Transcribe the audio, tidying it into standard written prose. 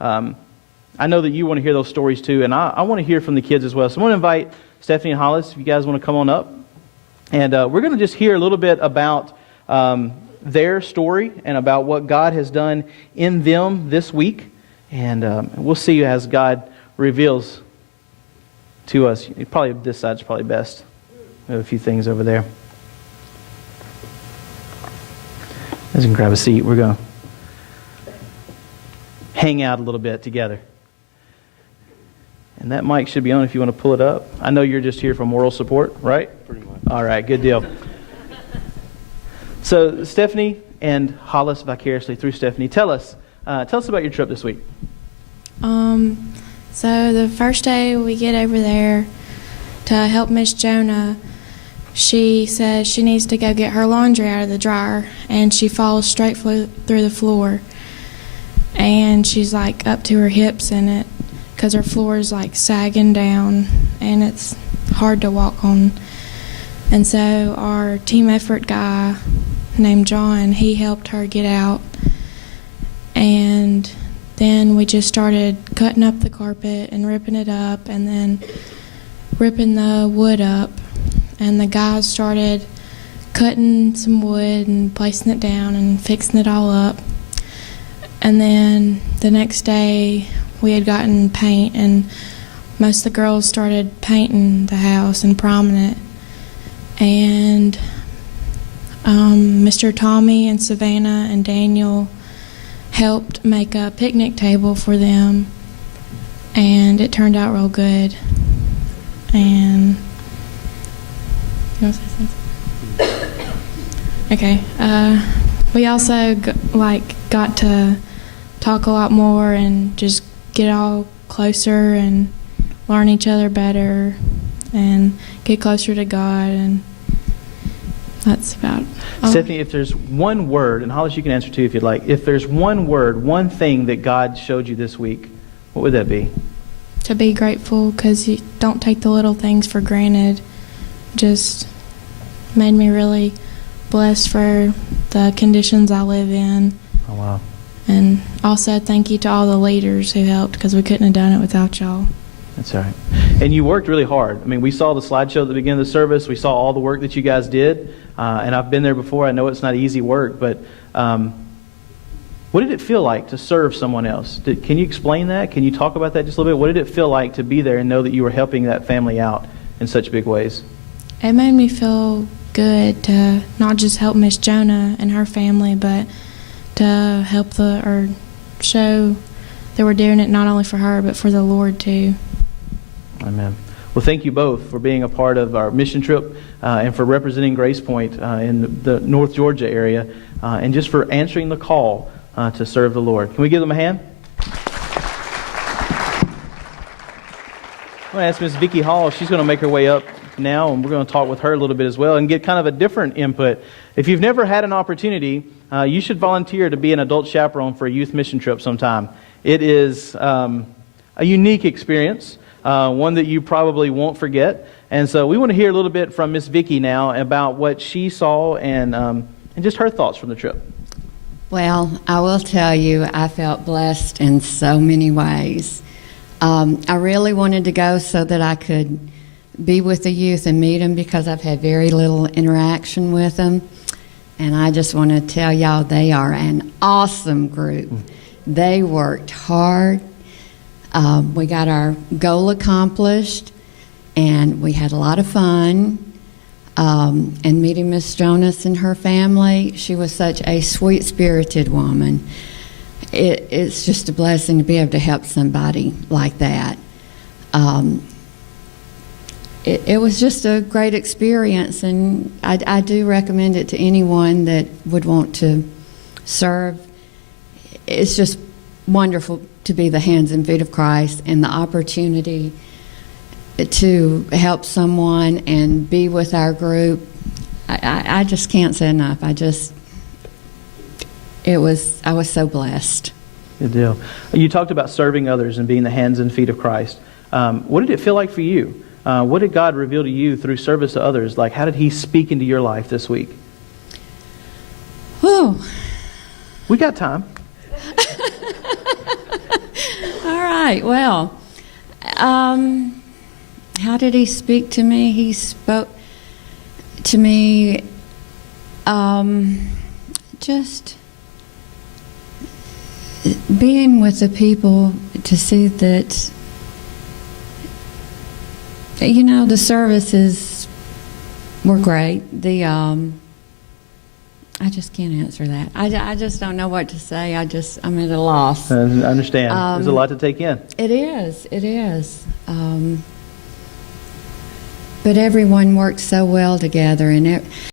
I know that you want to hear those stories too, and I want to hear from the kids as well. So I want to invite Stephanie and Hollis, if you guys want to come on up. And we're going to just hear a little bit about their story and about what God has done in them this week. And we'll see as God reveals to us. Probably this side's probably best. We have a few things over there. Let's grab a seat. We're going to hang out a little bit together. And that mic should be on if you want to pull it up. I know you're just here for moral support, right? Pretty much. All right, good deal. So Stephanie and Hollis, vicariously through Stephanie, tell us about your trip this week. So the first day we get over there to help Miss Jonah, she says she needs to go get her laundry out of the dryer, and she falls straight through the floor. And she's like up to her hips in it because her floor is like sagging down and it's hard to walk on. And so our team effort guy named John, he helped her get out. And then we just started cutting up the carpet and ripping it up and then ripping the wood up. And the guys started cutting some wood and placing it down and fixing it all up. And then the next day we had gotten paint, and most of the girls started painting the house and priming it. And Mr. Tommy and Savannah and Daniel helped make a picnic table for them, and it turned out real good. And you want to say something? Okay. We also got to talk a lot more and just get all closer and learn each other better and get closer to God, and that's about all. Stephanie, if there's one word, and Hollis, you can answer too if you'd like, if there's one word, one thing that God showed you this week, what would that be? To be grateful, because you don't take the little things for granted. Just made me really blessed for the conditions I live in. Oh, wow. And also thank you to all the leaders who helped, because we couldn't have done it without y'all. That's all right. And you worked really hard. I mean, we saw the slideshow at the beginning of the service. We saw all the work that you guys did. And I've been there before. I know it's not easy work. But what did it feel like to serve someone else? Can you explain that? Can you talk about that just a little bit? What did it feel like to be there and know that you were helping that family out in such big ways? It made me feel good to not just help Miss Jonah and her family, but to help show that we're doing it not only for her, but for the Lord too. Amen. Well, thank you both for being a part of our mission trip and for representing Grace Point in the North Georgia area and just for answering the call to serve the Lord. Can we give them a hand? I'm going to ask Miss Vicki Hall. She's going to make her way up now, and we're going to talk with her a little bit as well and get kind of a different input. If you've never had an opportunity, you should volunteer to be an adult chaperone for a youth mission trip sometime. It is a unique experience, one that you probably won't forget. And so we want to hear a little bit from Miss Vicki now about what she saw and just her thoughts from the trip. Well, I will tell you, I felt blessed in so many ways. I really wanted to go so that I could be with the youth and meet them, because I've had very little interaction with them. And I just want to tell y'all, they are an awesome group. They worked hard. We got our goal accomplished, and we had a lot of fun. And meeting Miss Jonas and her family, she was such a sweet-spirited woman. It's just a blessing to be able to help somebody like that. It was just a great experience, and I do recommend it to anyone that would want to serve. It's just wonderful to be the hands and feet of Christ, and the opportunity to help someone and be with our group. I just can't say enough. I was so blessed. Good deal. You talked about serving others and being the hands and feet of Christ. What did it feel like for you? What did God reveal to you through service to others? Like, how did He speak into your life this week? Whew. We got time. right. Well, how did he speak to me? He spoke to me just being with the people to see that, the services were great. I just can't answer that. I just don't know what to say. I'm at a loss. I understand. There's a lot to take in. It is. But everyone worked so well together, and